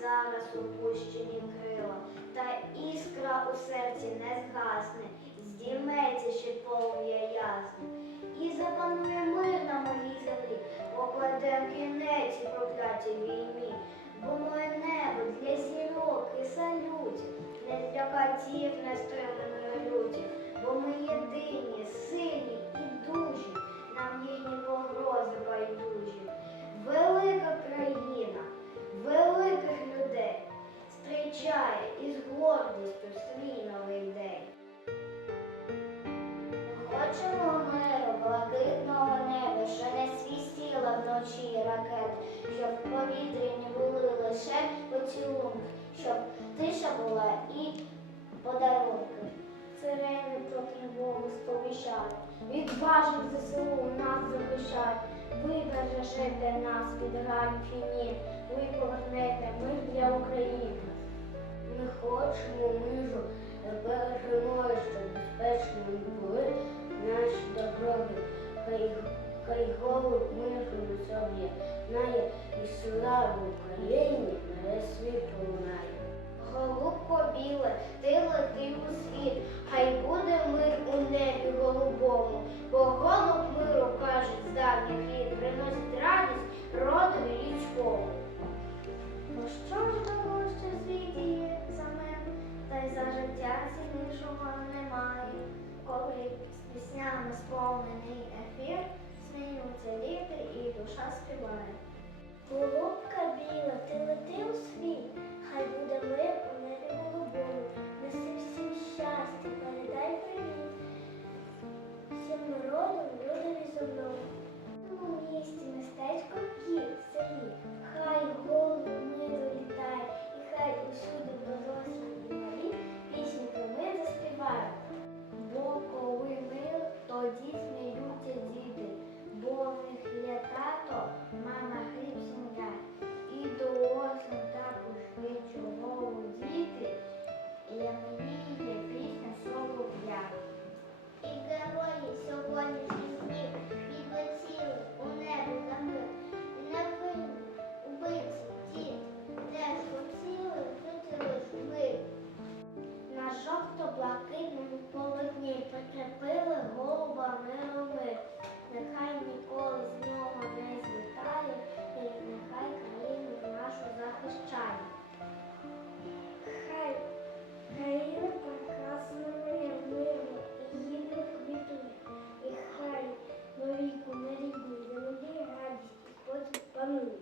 зараз опущені крила, та іскра у серці не згасне, здійметься ще полум'я ясне. І запанує мир на моїй землі, покладем кінець і проклятій війні. ракет, щоб в повітрі не були лише поцілунки, щоб тиша була і подарунки. Сирени прокліволи сповіщають, Відважив ЗСУ нас захищають, ви бережете нас від граю війні, ви повернете мир для України. Ми хочемо мижу, бережемо, щоб безпечними були наші дороги хай голуб миру собі знає і славу Україні на світу має. Голубко біле, ти лети у світ, хай буде мир. 나는